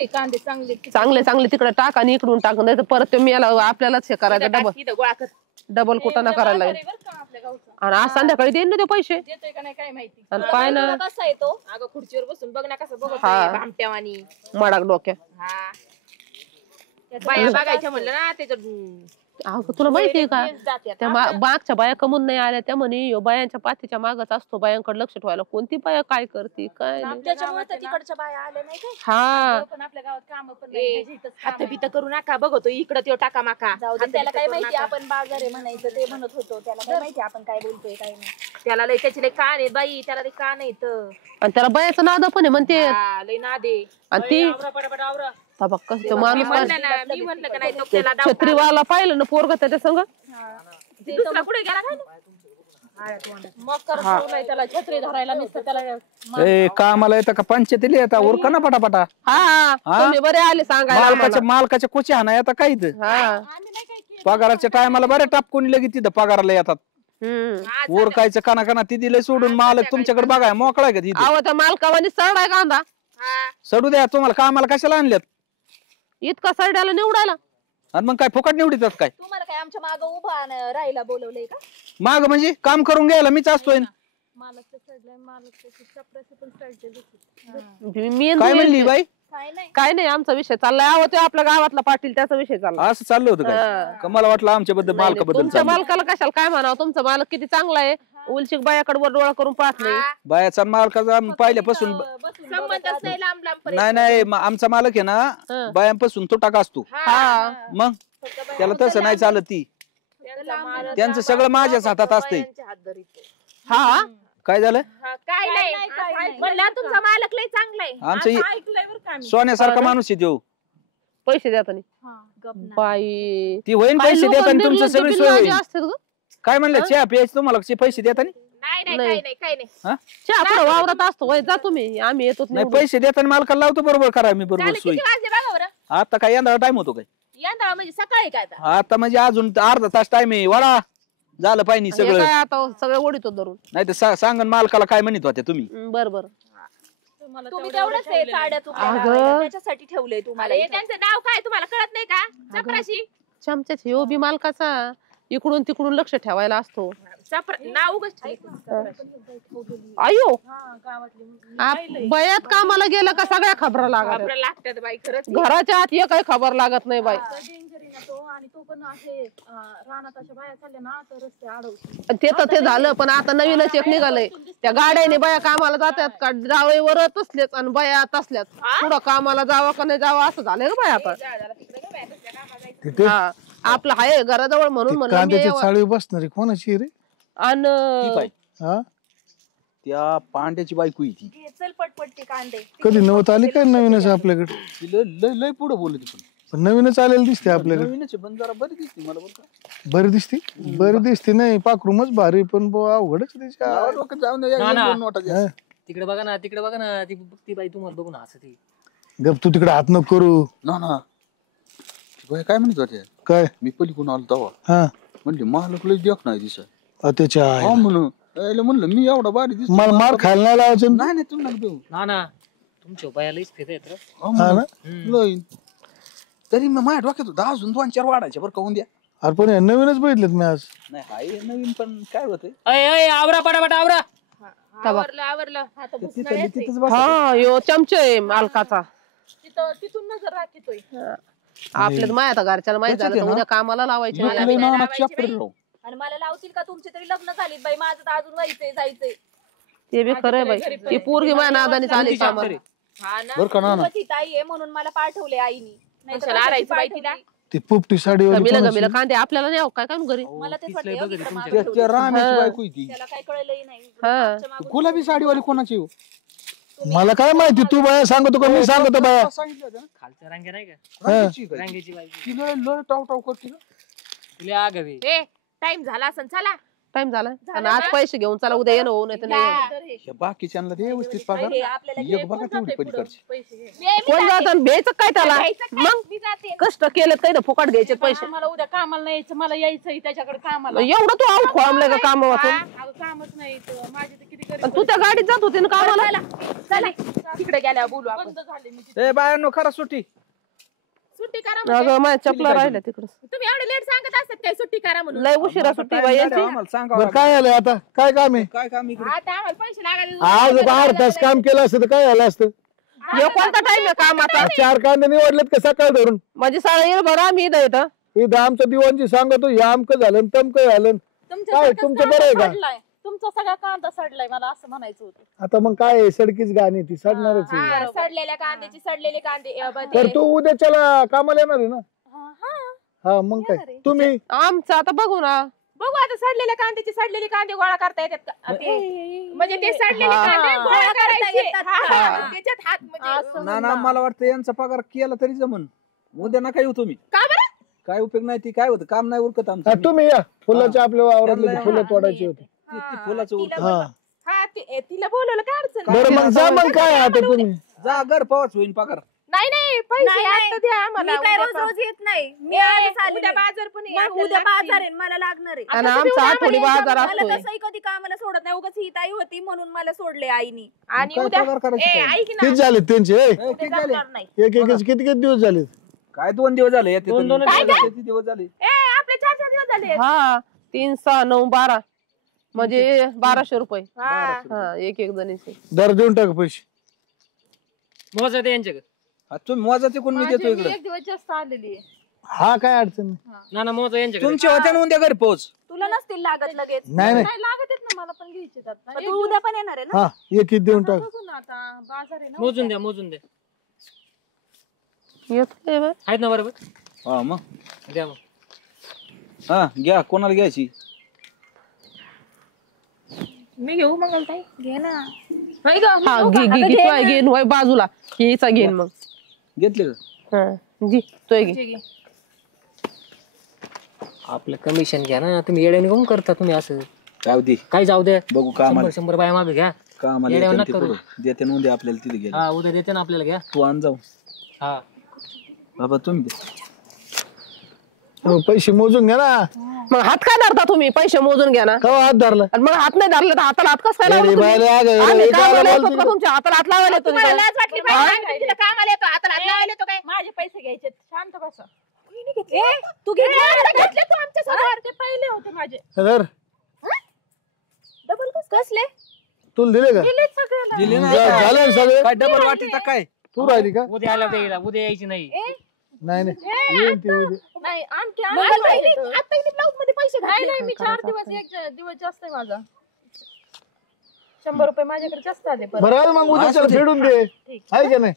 आहे कांदे चांगले चांगले चांगले तिकडे टाक आणि इकडून टाक, नाही तर परत ते मेला आपल्यालाच हे करायचं डबल डबल कुटाणा करायला लागेल. आणि आज संध्याकाळी देईन ना ते पैसे. देतोय का नाही काय माहिती. आणि पाय ना कसा आहे तो अगं खुर्चीवर बसून बघ ना कसं बघतोय भामट्यावानी मडाक डोक्या. हा बाया बघायच्या म्हणलं ना त्याच्यात. तुला माहितीये का त्या मागच्या बाया कमून नाही आल्या, त्या म्हणे बायांच्या पाठीच्या मागच असतो, बायांकडे लक्ष ठेवायला. कोणती बाया काय करते काय त्याच्यामुळे तिकडच्या बाया आल्या नाही काय. हा पण आपल्या गावात काम पण नाही, हात बीत करू नका बघतो इकडं त्यो टाका माका. त्याला काय माहिती आपण बाजार आहे म्हणायचं ते म्हणत होतो. त्याला काय माहिती आपण काय बोलतोय काय नाही. त्याला लय त्याची लय कान आहे बाई, त्याला लय कान आहे. आणि त्याला बायाचं नाद पण आहे म्हणते. लय नाद आहे. आणि ती छत्रीवाला पाहिलं ना पोरग त्याच्या संग कुठे त्याला छत्री धरायला नुसतं त्याला कामाला येतं का पंचायतीला येता उरका ना पटापटा. हा बरे आले सांगायला. मालकाच्या कोची हाना येता काय पगाराच्या टायमाला बरे टापकून लगेच तिथं पगाराला येतात. उरकायचं काना काना ती दिले सोडून मालक तुमच्याकडे बघाय मोकळाय का तिथे. त्या मालकावानी सरडाय कांदा सडू द्या तुम्हाला कामाला कशाला आणल्यात इतका सरड्याला निवडायला. आणि मग काय फुकट निवडीतात काय. तुम्हाला काय आमच्या माग उभा राहायला बोलवलंय का. माग म्हणजे काम करून घ्यायला मीच असतोय. काय म्हणली बाई. काय नाही आमचा विषय चाललाय. आहो ते आपल्या गावातला पाटील त्याचा विषय चालला. असं चाललं होतं काय. मला वाटलं आमच्याबद्दल मालकाबद्दल. तुमच्या मालकाला कशाला काय म्हणावं. तुमचा मालक किती चांगला आहे. उलशिक बायाकडे डोळा करून पाहत नाही. बायाचा मालकाचा पहिल्यापासून नाही आमचा मालक आहे ना बायांपासून तो टाका असतो. मग त्याला तसं नाही चालत. ती त्यांचं सगळं माझ्याच हातात असते. हा काय झालं काय नाही म्हणलं तुमचा मालक लय चांगला आहे. आमचं सोन्यासारखा माणूस आहे देऊ. पैसे देताना बाई ती होईन पैसे देताना तुमचं सगळी सोय होईल. काय म्हणलं चहा प्यायचं तुम्हाला पैसे देताना. चहा पुढे वावरात असतो वय जा तुम्ही आम्ही येतो नाही. पैसे देताना मालकाला लावतो बरोबर करा मी बरोबर सोय. आता काय यंदा टाइम होतो काय. यंदा म्हणजे सकाळी काय आता म्हणजे अजून अर्धा तास टाइम आहे. वडा झालं पाहिजे सगळं. आता सगळं ओढितो धरून. नाही तर सांगा मालकाला काय म्हणत होत्या तुम्ही. बरोबर तुम्ही तेवढंच आहे साड्या त्याच्यासाठी ठेवलंय तुम्हाला. त्यांचं नाव काय तुम्हाला कळत नाही का. चपराशी चमच्याची हो बी मालकाचा इकडून तिकडून लक्ष ठेवायला असतो. नाव आयो बयात कामाला गेलं का सगळ्या खबरा लागतात बाई. खरंच घराच्या आत एक काही खबर लागत नाही बाई. आणि तो पण असे रानात अशा बाया चालल्या ना तर रस्ते अडवतात. ते तर ते झालं पण आता नवीनच एक निघालंय. त्या गाड्याने बाया कामाला जातात का जावईवर तसलेच आणि बाया तसल्याच. पुढं कामाला जावं का नाही जावं असं झालंय का बाय आता. आपलं आहे घराजवळ म्हणून म्हणून बसणारी कोणाची रे. आणि त्या पांड्याची बायको ती चल पटपट कांदे कधी नव्हत आली काय नवीनच आपल्याकडे. लय पुढे बोलत पण नवीनच आलेली दिसते आपल्याकडे. बरी दिसते मला बरी दिसते नाही पाखरूमच भारी पण अवघडच तिकडे बघा ना ती बाई तुम्हाला बघून हसते. गप तू तिकडे हात नको करू ना. काय म्हणत होते काय मी पलीकडून आलो तेव्हा म्हणले मालक लय देख नाही दिसा त्याच्या म्हणलं मी एवढा भारी दिसतो मला मार खायला नाही लावायचं. नाही तुम्हाला देऊ ना तुमच्या बायालाच फिरत येत. तरी मी माझ्या डोक्यात होता अजून 2-4 वाढायचे बरं कहून द्या. अरे पण नवीनच बघितलेत मी आज. नाही हाय नवीन पण काय होतंय. आवरा पटापट आवरा. आवरलं हा यो चमचे मालकाचा तिथून नजर राखतोय. आपल्या माय आता घरच्याला माहित झालं उद्या कामाला लावायचे. आणि मला लावतील का. तुमचे तरी लग्न झालीत बाई. माझं तर अजून व्हायचंय जायचंय. ते बी खरंय बाई. ती पोरगी माझ्या नादाने चालली कामाला. ताई आहे म्हणून मला पाठवले आईनी. नाही ती पोपटी साडी गमिला कांदे आपल्याला नाही काय काय घरी. मला तेच वाटतं त्याला काय कळलंही नाही. गुलाबी साडीवाली कोणाची. मला काय माहिती तू बाया सांगतो का मी सांगतो बाया. खालच्या रांगे नाही का रांगेची बाई टाव करते. टाइम झाला असं चला टाइम झाला आणि आज पैसे घेऊन चला उद्या येणं होऊ नाही तर नाही येणं. हे बाकीच्यांना दे व्यवस्थित पगार एक बघा तेवढी पलीकडची कोण जात घ्यायचं काय त्याला मग कष्ट केलं काही तर फुकट घ्यायचे पैसे मला उद्या कामाला नाही यायचं मला यायचंय त्याच्याकडे कामाला एवढं तू आऊट खोळंबलाय का कामावाचून कामच नाही माझी तर किती आणि तू त्या गाडीत जात होती ना कामाला तिकडे गेल्यावर बोलू आपण झाले मी ए बायांनो खरा सुट्टी सुट्टी करा अगं माझ्या चपला राहिल्या तिकडं तुम्ही एवढे लेट सांगत असतात काय सुट्टी करा म्हणून लय उशिरा सुट्टी बाई यांची आम्हाला सांगा बरं काय झालं आता काय काम आहे काय काम इकडे आता आम्हाला पैसे लागायचे आज 12 तास काम केलं असतं तर काय झालं असतं हे कोणता टाइम आहे कामाचा 4 कांदे निवडलेत का सकाळ धरून माझी साळा येईल बरं आम्ही इथं येतं इथं आमच्या दिवाणजी सांगतो हे आमकं झालं तमकं झालं काय तुमचं बरं आहे का तुमचा सगळा कांदा सडलाय मला असं म्हणायचं होतं आता मग काय आहे, सडकीच गाणी ती सडणारच आहे सडलेल्या कांद्याची सडलेले कांदे तर तू उद्याच्याला कामाला येणार आहे ना हा मग काय तुम्ही आमचं आता बघू ना बघू आता सडलेल्या कांद्याची सडलेले कांदे गोळा करता येतात का म्हणजे ते सडलेले कांदे गोळा करायचे त्याच्यात हात म्हणजे ना मला वाटतं यांचा पगार केला तरी जमन उद्या नका येऊ तुम्ही का बरं काय उपयोग नाही ती काय होतं काम नाही उरकत आमचं तुम्ही या फुलाच्या आपल्या वावरातले ते फुलं तोडायची होती ती फुलाचं उरकत हा हा तिला बोलवलं काय अडचण बरं मग जा मग काय आता तुम्ही जा घर पवाच होईन पगार नाही पैसे आता द्या आम्हाला मी काय रोज रोज येत नाही मी आजच आले उद्या बाजार पण आहे, मग आपल्याला उद्या लागतील. बाजार आहे मला लागणार आहे आणि आमचा आठवडी बाजार मला असतोय तसंही कधी कामाला सोडत नाही उगाच ही ताई होती म्हणून मला सोडले आईनी आणि काय उद्या पगार करायची ए, काय? ऐक ना किती झाले त्यांचे ए, किती झाले नाही एक किती दिवस झाले काय 2 दिवस झाले येते दोन किती दिवस झाले ए आपले 4 दिवस झाले हा 3, 6, 9, 12 म्हणजे 1200 रुपये हा हा एक जणीचे दर देऊन टाक पैसे मोजा ते यांच्याकडे हा, तुम्ही मोजा तिकडून मी देतो इकडे एक दिवस जास्त आलेली आहे हा काय अडचण नाही ना मोजा यांच्याकडे तुमचे होते ना उद्या घरी पोहोच तुला नसतील लागत लगेच नाही नाही नाही लागत आहेत ना मला पण घ्यायचे आता मग तू उद्या पण येणार आहे ना हा एक देऊन टाक बघू ना आता बाजार आहे ना मोजून द्या येतोय बरं. आहेत ना बरोबर हा मग द्या मग हा घ्या कोणाला घ्यायची मी घेऊ मग काय घे ना हा घे तू घेईन होय बाजूला हिचा घेईन मग घेतले का हा घे तोय घे आपलं कमिशन घ्या ना तुम्ही येड्याने कोण करता तुम्ही असं जाऊ दे काय जाऊ द्या बघू कामाला 100 बाया मागे घ्या कामाला येड्यावर येते नका ते करू. पुढं. देते ना उद्या आपल्याला तिथे गेले हा उद्या देते ना आपल्याला घ्या तू आण जाऊ हा बाबा तुम्ही दे पैसे मोजून घ्या ना मग हात काय धरता तुम्ही पैसे मोजून घ्या ना कवा हात धरला आणि मग हात नाही धरले तर हाताला हात कसं काय लावला अरे तुम्ही? बायला, अगं, आम्ही अरे कामाला बायला येतो बोलतो का तुमच्या हाताला हात लावायला तुम्ही तुम्हाला काय? लाज वाटली पाहिजे तिला कामाला येतो आता लावायला येतो काय माझे पैसे घ्यायचे शांत बसा तू घेतले तू आमच्या समोर ते पहिले होते माझे धर डबल कसले तुला दिले का दिले सगळ्याला दिले झालं ना सगळे काय डबल वाटीचा काय तू राहिली का उद्या आला द्यायला उद्या यायची नाही नाही नाही येईन ती उद्या. नाही आणखी आता ब्लाऊज मध्ये पैसे घातले नाही मी 4 दिवस एक दिवस जास्त आहे माझा 100 रुपये माझ्याकडे जास्त आले पण बरं आलं मग उद्या फेडून दे आहे का नाही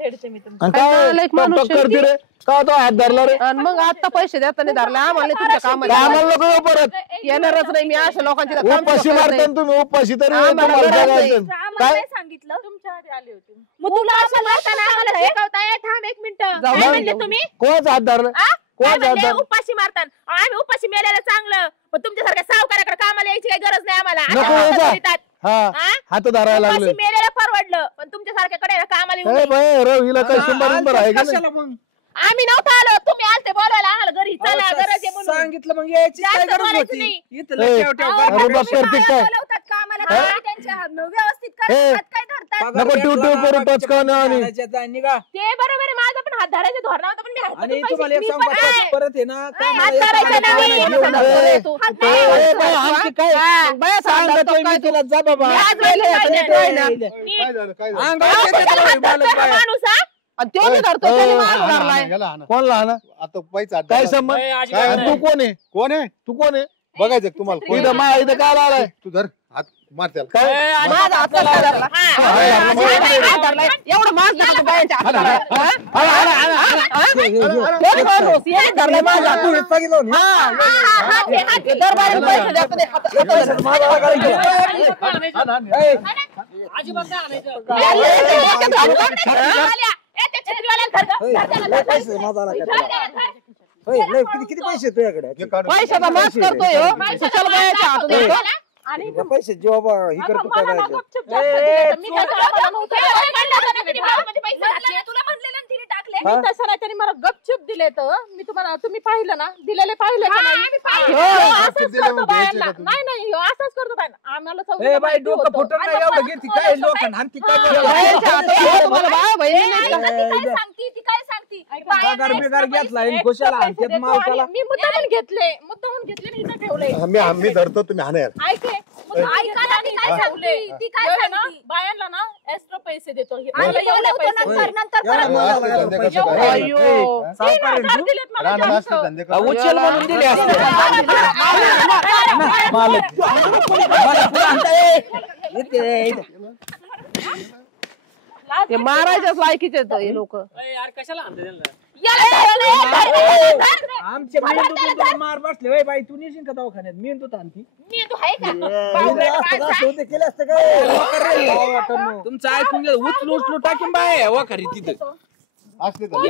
फेडते मी तुमचं आणि काय नालायक टक माणूस टक करते रे का तो हात धरला रे आणि मग आता पैसे देताना धरले आम्हाला तुमच्या कामाला आम्हाला नको येऊ परत येणारच नाही मी अशा लोकांची काम उपाशी करत नाही. मारता तुम्ही उपाशी तरी आम्हाला तुम्हाला गरज जगायचं. आम्हाला काय काय सांगितलं तुमच्या आधी आले होते मग तुला असं मारताना आम्हाला शिकवताय थांब एक मिनिट जाऊ काय दे. म्हणले तुम्ही कोणाच हात धरला काय कोणाच हात म्हणले धरला उपाशी मारतान आम्ही उपाशी मेल्याला चांगलं पण तुमच्यासारख्या सावकाराकडे कामाला यायची काही गरज नाही आम्हाला नको आता येऊ जा. करीतात. हा हा? हात धरायला उपाशी लागले मेलेला परवडलं पण तुमच्यासारख्याकडे कामाला येऊ ए नये. बाई रव हिला काय शंभर नंबर आहे का नाही? कशाला मग आम्ही नव्हतो आलो तुम्ही आलते बोलवायला आम्हाला घरी चला गरज आहे म्हणून सांगितलं मग यायची काय जास्त गरज बोलायचं होती नाही. इथं ए, लय ठेव ठेव अरे कर. बाप करते काय बोलवतात कामाला तुम्ही त्यांच्या व्यवस्थित ए. करतात काय धरतात पगार नको भेटला ट्यू ना, करू, बाकीच्या टचकावून आणि. घालायच्या जाय, निघा ते बरोबर आहे माझा पण हात धरायचं धोरण होतं पण मी हात आणि पैसे- तुम्हाला एक मी सांगू पण- का, ए, परत आहे ना हात कामाला धरायचं येताना नाही. कामाला घेऊन हात ये. तू. ए, ए, बाई, आणखी काय बाया सांगतोय मी तुला, जा बाबा मी आज गेले होते, नीट राही ना. काय झालं काय झालं अंगावर येते त्याला बाई, हात बालक धरतो बाया. माणूस हा? आणि तो बी धरतो त्याने मागं धरलाय. कोण लहान आता पैसा काय संबंध ए, अजिबात काय नाही. तू कोण आहे कोण आहे तू कोण आहे बघायचं का तुम्हाला इथं मा इथं काय आलाय तू धर हात मार त्याला काय ए, अजिबात माझा हात कसा धरला? हा. हात धरलाय. एवढं माग धरतो बायांच्या हाताला. हा? कोण माणूस? याने धरलाय माझा हात. तू हे सांगितलं ना? हात आहे, हात आहे. दरबारात पैसे देतात, ते हात- अजिबात नाही आणायचं. आल्या. ए, त्या छत्रीवाल्याला धर गं. धर त्याला, धर. पैसे माझा आला का? धर त्याला, धर. किती पैसे तुझ्याकडे हे काढून पैशाचा मास करतोय हो. कुशाल बायाच्या हातात देतो. आणि पैसे जेव्हा ही अगं, करतो मला काय ना करायचं? गपचूप जास्त दिले. मी काय कामाला नव्हतं. तुला म्हणलेलं ना तिने टाकले. हा? तसं नाही, त्यांनी मला गपचूप दिले तर मी तुम्ही पाहिलं ना, दिलेले पाहिले का नाही? हो. असंच गपचूप दिले करतो मग द्यायचे बायांना. का तुम्ही? नाही असंच करतो बायांना. आम्हाला ए चौघीला बाई माहिती डोकं होतं. फुटून नाही आणि एवढं मग घेते काय मला लोकांना आणि ती काय बायाच्या हातात देतो तुम्हाला बाया बहिणी नाही का? ती काय सांगती, ती काय सांगती? पगार बिगार घेतला आणि extra खुशाला पैसे आणतात देतो मालकाला. आणि मी मुद्दामून घेतले आणि इथं ठेवले. आम्ही धरतो तुम्ही हाना यार ऐके ऐका ना, ती काय सांगते? ती काय सांगते? बायांना ना एक्स्ट्रा पैसे देतो. मला एवढे पैसे एवढा माल आला धंदे का? कसं काय? अय्यो. सावकार आहे 3,000 तू? दिलेत मला रानात जास्त. असले धंदे कसं? उचल म्हणून दिले असते मालक मला पुढं आणता ये. ते मारायच्याच लायकीचे आहेत हे लोक. यार कशाला आणतो त्यांना आमचे मेंदू तुला मार बसले होय बाई तू नेशील का दवाखान्यात मेंदू आणती केले असते काय तुमचं ऐकून घे उचलू टाकीन बाय वाखारी तिथं असले धंदे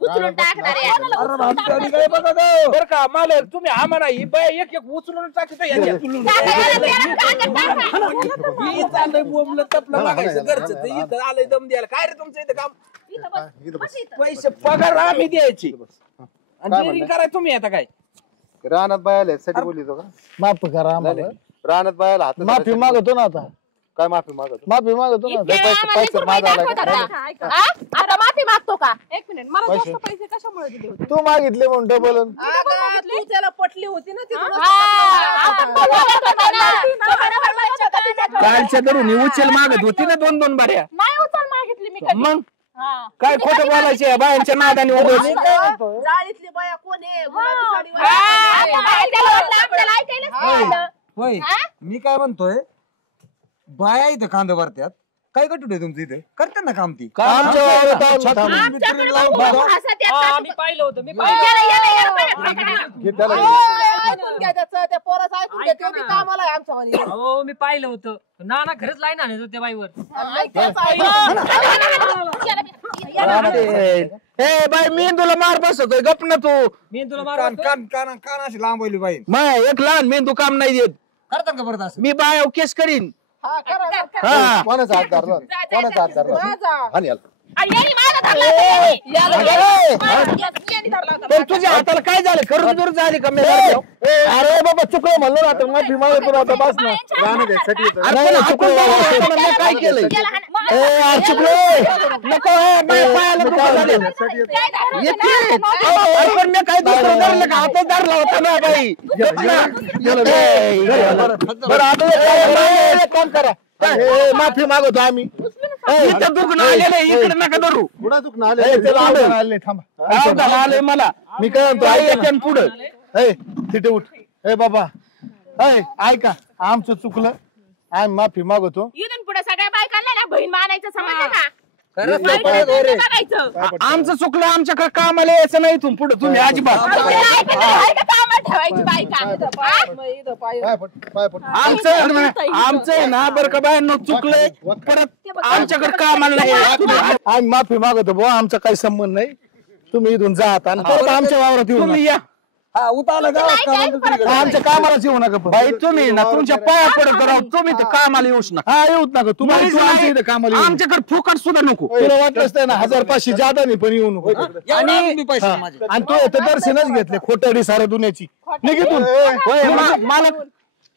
उचलून टाकणार आहे. अरे भामट्यानी काय बघा गं. बरं का मालक तुम्ही हा म्हणा ही बाय एक उचलून टाकत बोंबलं तपलं लागायचं घरचं ते इथं आलंय दम द्यायला काय रे तुमचं इथं काम इथं बस. पैसे पगार आम्ही द्यायची आणि डेअरिंग करायचं तुम्ही आता काय रानात बायाला साठी बोलितो का माफ करा आम्हाला रानात बायाला हात माफी मागतो ना आता काय माफी मागतो माफी मागतो ना इतके पैसे- आम्हाला पैसे रुपये मागायला दाखवतात लागले. का? हा? आता माफी मागतो का? एक मिनिट मला पैसे. जास्त पैसे कशामुळे दिले होते तू मागितले म्हणून डबल तू त्याला पटली होती ना तिथून आपण बोलत होतो ना. तो बरोबर म्हणत होता तिच्याकडे. कालच्या धरून उचल मागत होती ना 2-2 बाऱ्या नाही उचल मागितली मी कधी. मग हा. काय खोटं बोलायचे बायांच्या नादाने उगाच. जाळीतली बाया कोण आहे गुलाबी साडीवाली. त्याला वाटलं आपल्याला ऐकायलाच नाही आलं. होय मी काय म्हणतोय बाया इथं कांदा भरत्यात काय कटून आहे तुमचं इथं करतात ना काम ती आमच्या वावरात आहोत. आमच्याकडे बघू हसत येतात. मी पाहिलं होतं मी घे त्याला घे. ऐकून घ्या त्याचं त्या पोराचं ऐकून घ्या ते बी कामाला आहे आमच्या वाणी. हो मी पाहिलं होतं नाना खरंच लाईन आणत होत्या बाईवर ए बाई मेंदूला मार बसतोय गप ना तू मी तुला कान मारतो कान कान कान अशी लांबवली बाई मग एक लहान मेंदू काम नाही देत करतात का परत असं मी बाय केस करीन हा, करा, करा, करा. हा कोणाचा हात धरला कोणाचा हात धरला माझा. हान याला यांनी माझा धरला होता. यांनी धरला होता. पण तुझ्या हाताला काय झालं करून दूर झाली का मी अरे बाबा चुकलो म्हणलो ना आता माफी मागतो ना आता बस ना रानात यासाठी येतो. चुकून काय केलंय चुकलो नको पायाला दुखा झाले पण मी काय दुसरं धरलं का हातच धरला होता ना बाई बरं आता एक काम करा माफी मागवतो आम्ही इथं दुखणं आलेलं इकडे नका धरू पुढं दुखणं ए, आले त्याला आवडून आले थांबा आलंय मला मी काय म्हणतो ऐका पुढं ए तिथे उठ ए बाबा ए ऐका आमचं चुकलं आम्ही माफी मागवतो इथून पुढे सगळ्या बायकांना ना बहीण मानायचं समजलं का? खरंच बघायचं. आमचं चुकलं आमच्याकडे कामाला यायचं नाही इथून पुढे तुम्ही अजिबात ऐका कामात ठेवायची बायका. इथं पाय पाय पट पाय पट आमचं आहे ना बरं का बायांनो चुकलंय परत आमच्याकडे कामाला नाही यायचं. आम्ही माफी मागवतो बुवा आमचा काही संबंध नाही तुम्ही इथून जा आता आणि परत आमच्या वावरात येऊ तुम्ही नका. या हा उतारलं गावात का म्हणतो तिकडे? आमच्या कामालाच येऊ नका परत. बाई तुम्ही ना तुमच्या पाया पडत राहू तुम्ही तर कामाला येऊच नका हा येऊच नका तुम्हाला मुळीच तू आमच्या नाही. इथं कामाला येऊ नका. आमच्याकडे फुकट सुद्धा नको तुला वाटलंच नाही ना 1500 जादा नाही पण येऊ नको एवढं आणून मी पैसे माझे आणि तू येतं दर्शनच घेतले खोटडी साऱ्या दुन्याची निघितून मला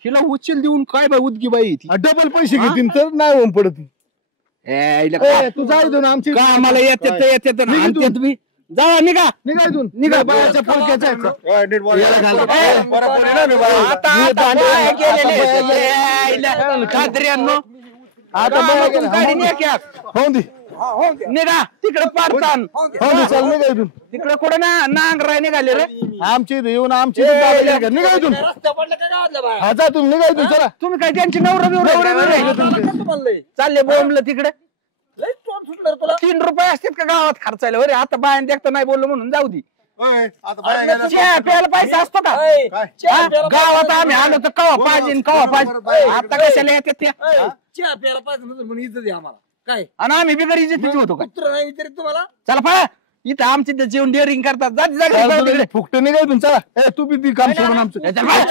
हिला उचल देऊन काय बाई उदगी बाई ती डबल पैसे घेतील तर नाही होऊन पडत ती. ए, तू जा इथून आमची कामाला येते तुम्ही जा निघा निघा इथून निघा बायाच्या पोलक्याच्या आहेत. नीट बोल. आता बाया गेल्या. होऊन दे निघा तिकडे पाडतान होऊन दे चल निघा इथून तिकडे कुठे ना नांगराय निघाले रे आमच्या इथे येऊन आमच्या इथे दाबा निघा. निघा इथून रस्त्या पडलं का गावातल्या बाया हा जा तुम्ही निघा इथून चला तुम्ही काय त्यांची नवरा कसं म्हणलंय चालले बोंबलं तिकडे लय तोंड सुटलं रे तुला 3 रुपये असतात का गावात खर्चायला अरे आता बायान देखता नाही बोललो म्हणून जाऊ दे ओय, आता बाया गेल्या. चहा प्यायला पैसा असतो का ऐ, काय? हा? गावात आम्ही आलो तर कवा पाहिजे कवा पाहिजे आता कशाला येतात त्या ऐ, चहा प्यायला पाहिजे नसेल म्हणून इज्जत आहे आम्हाला काय आणि आम्ही बिगर इज्जतीचे होतो का कुत्र नाही विचारित तुम्हाला चला पळा इथं आमचे ते जेवण डेअरिंग करतात जा तिकडे. फुकटे निघाल पण चला. ए तू बी ती काम सोडून आमचं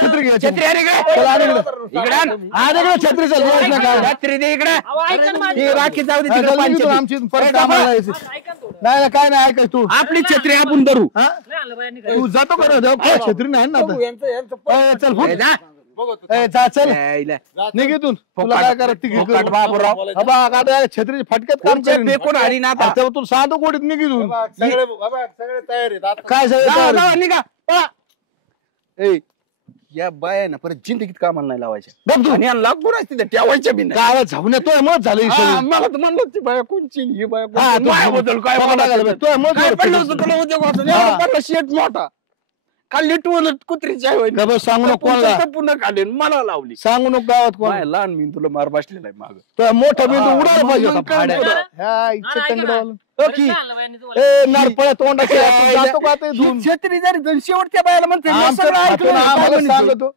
छत्री घे छत्री अरे इकडे. चला आणि इकडे. इकडे आण. आणि इकडे छत्री चाल रोज नका. छत्री दे इकडे. ऐका ना माझं. हे राखी जाऊ दे हा, तिकडे चल निघ तू, पाणी. आमची परत कामाला जायचं. ऐका ना थोडं. नाही काय नाही ऐकाय तू आपली छत्री आपण धरू. हा? नाही आणलं बायांनी काय. तू जातो का रे? काय छत्री नाही ना आता. यांचं ए, चल फुट. ए, जा. ए, जा चल यायला. निघ इथून. तुला काय करा तिकीट फुकट बाबूराव. छत्रीच्या फटक्यात काम तुमच्या करीन. फेकून आली ना आता. आता तू सांगतो गोडीत निघ इथून. सगळे बाबा सगळे तयार आहेत आता. काय सगळं जावा, तयार जावा, आहे? निघा. पळा. ए, या बाया ना परत जिंदगीत कामाला नाही लावायच्या. गप तू. आणि यांना लागून असते त्या ठेवायच्या बी नाही. गावात झापून येतोय मग झालं हे हा, सगळं. मला तर म्हणलं ती बाया कोणची ही बाया हा, कोणची. तू- माझ्याबद्दल काय बघा बोलायचं? लागलं. तुझ्या मग काय वर पडलं फेकून. होतं तुला उद्योग वाचून? हा. एवढा पडला शेट मोठा. खाली टोल कुत्रीची आहे गप बस, सांगू नको कोणाला. पुन्हा खाली मला लावली. सांगू नको गावात कोण. बाया लहान मी तुला मार बसलेला आहे माग. तुझा मोठा बिंदू हा, उडायला पाहिजे मग होता काय भाड्याला. बोला? ह्या इच्छा ऐका ना. तंगडवालं. बरं, की नाही आणलं बायांनी तुम्हाला. ए नारपळ्या तोंडाची आपण जातो का ते धुवून? छत्री जरी शेवटच्या बायाला म्हणते मी आमचं सगळं खातो ऐकलं ना, काय आम्हाला म्हणते? सांगतो.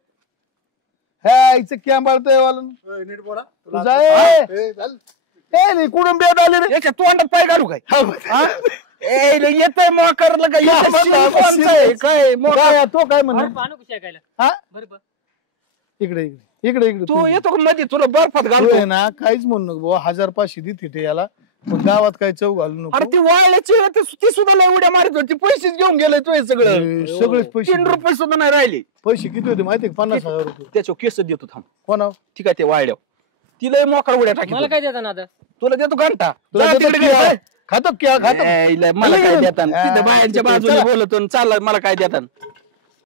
ह्या इथं कॅम्बाळतोय वाला. ए, नीट बोला. तुझा ए चल. नी कुठून बेद आले रे? याच्या तोंडात पाय घालू काय? हा? ए, येतोय मोकरलं काय? काय येतंय म्हणला? कोणचं आहे? काय मोकर? काय तो काय म्हणा? पाहणं कशी ऐकायला. हा बरं बरं. इकडे इकडे इकडे इकडे तू येतो का मध्ये तुला बर्फात तू घालतो? आहे ना काहीच म्हणू नको बाबा. 1000 दे तिथे याला पण गावात काही चव घालू अरे नको. ती वाळल्याची ती सुद्धा लय उड्या मारित होती. पैसेच घेऊन गेले तू हे सगळं. ए, सगळेच पैसे 3 रुपये सुद्धा नाही राहिले. पैसे किती होते माहिती 50,000 रुपये. त्याच्यावर केस देतो थांब. कोणा ठीक आहे ते वाळल्यावर तिला मोकर उड्या टाकी मला काय देता ना आता. तुला देतो घंटा. तुला जा देतो तिकडे क्या? घे. खातो क्या खातो ए, इला मला काय देतात हा, तिथं बायांच्या चला. बाजूने बोलतो चालला मला काय देतात.